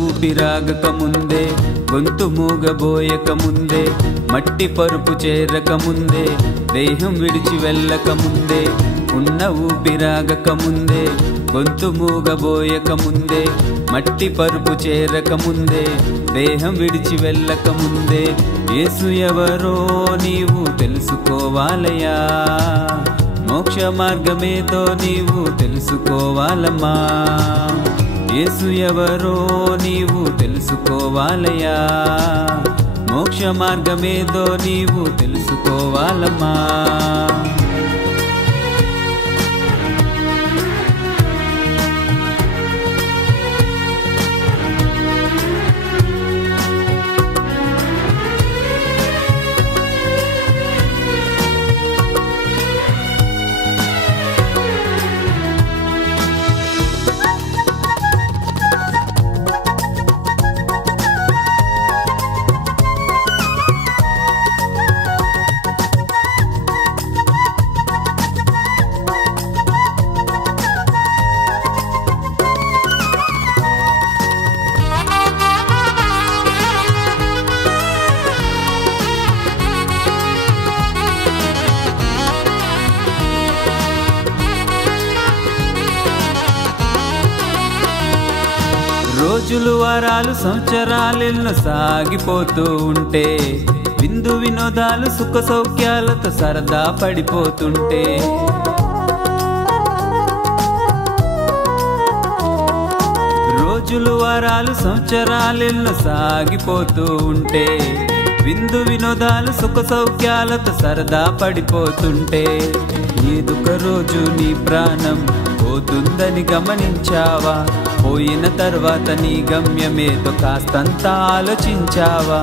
ఊపిరాగక ముందే గొంతు మూగబోయక ముందే మట్టి పరుపు చేరక ముందే దేహం విడిచి వెళ్ళక ముందే ఉన్న ఊపిరాగక ముందే గొంతు మూగబోయక ముందే మట్టి పరుపు చేరక ముందే దేహం విడిచి వెళ్ళక ముందే యేసు ఎవరో నీవు తెలుసుకోవాలయ్యా మోక్ష మార్గమేదో నీవు తెలుసుకోవాలమ్మా యేసు ఎవరో నీవు తెలుసుకోవాలయ్యా మోక్ష మార్గమేదో నీవు తెలుసుకోవాలమ్మా రోజులు వారాలు సంవత్సరాలెన్నో సాగిపోతూ ఉంటే విందు వినోదాలు సుఖ సౌఖ్యాలతో సరదా పడిపోతుంటే రోజులు వారాలు సంవత్సరాలెన్నో సాగిపోతూ ఉంటే విందు వినోదాలు సుఖ సౌఖ్యాలతో సరదా పడిపోతుంటే ఏదొక రోజు నీ ప్రాణం పోతుందని గమనించావా పోయిన తర్వాత నీ గమ్యమేదో కాస్తంత ఆలోచించావా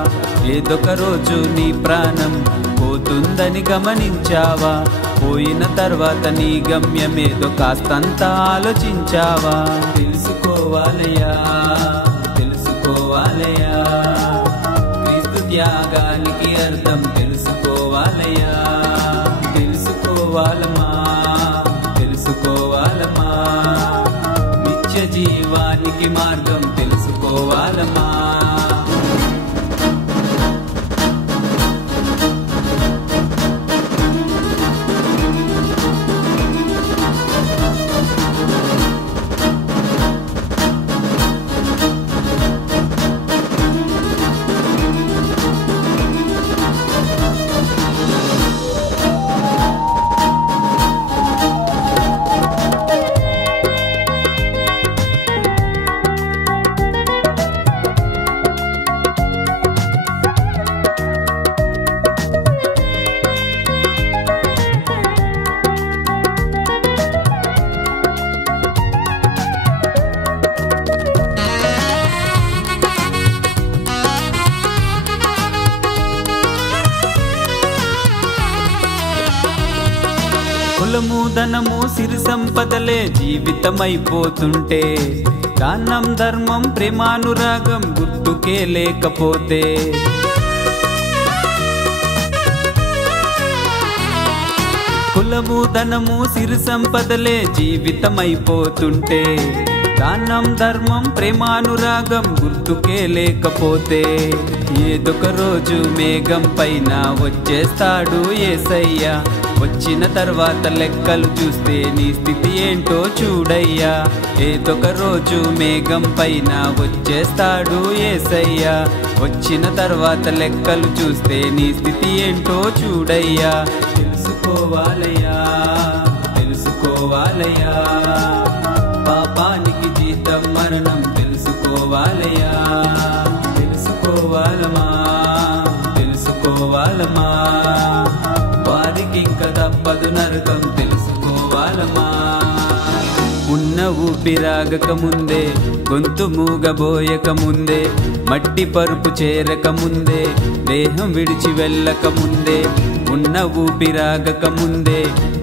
ఏదొక రోజు నీ ప్రాణం పోతుందని గమనించావా పోయిన తర్వాత నీ గమ్యమేదో కాస్తంత ఆలోచించావా తెలుసుకోవాలయ్యా తెలుసుకోవాలయ్యా క్రీస్తు త్యాగానికి అర్థం తెలుసుకోవాలయ్యా తెలుసుకోవాలమ్మా తెలుసుకోవాలమ్మా నిత్య జీవానికి మార్గం తెలుసుకోవాలమ్మా కులము ధనము సిరి సంపదలే జీవితమైపోతుంటే దానం ధర్మం ప్రేమానురాగం గుర్తుకే లేకపోతే కులము ధనము సిరి సంపదలే జీవితమైపోతుంటే దానం ధర్మం ప్రేమానురాగం గుర్తుకే లేకపోతే ఏదొక రోజు మేఘం పైన వచ్చేస్తాడు యేసయ్యా వచ్చిన తర్వాత లెక్కలు చూస్తే నీ స్థితి ఏంటో చూడయ్యా ఏదొక రోజు మేఘం పైన వచ్చేస్తాడు యేసయ్యా వచ్చిన తర్వాత లెక్కలు చూస్తే నీ స్థితి ఏంటో చూడయ్యా తెలుసుకోవాలయ్యా తెలుసుకోవాలయ్యా పాపానికి జీతం మరణం తెలుసుకోవాలయ్యా తెలుసుకోవాలమా తెలుసుకోవాలమా వారికి ఇంక తప్పదు నరకం తెలుసుకోవాలమా ఉన్న ఊపిరాగక ముందే గొంతు మూగబోయక ముందే మట్టి పరుపు చేరక ముందే దేహం విడిచి వెళ్ళక ముందే ఉన్న ఊపిరాగక ముందే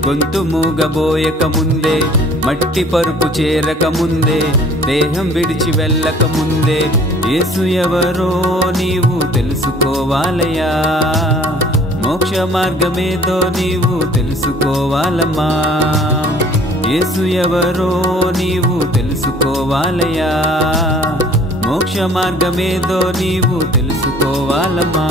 గొంతు మూగబోయక ముందే మట్టి పరుపు చేరక ముందే దేహం విడిచి వెళ్ళక ముందే యేసు ఎవరో నీవు తెలుసుకోవాలయ్యా మోక్ష మార్గమేదో నీవు తెలుసుకోవాలమ్మా యేసు ఎవరో నీవు తెలుసుకోవాలయ్యా మోక్ష మార్గమేదో నీవు తెలుసుకోవాలమ్మా.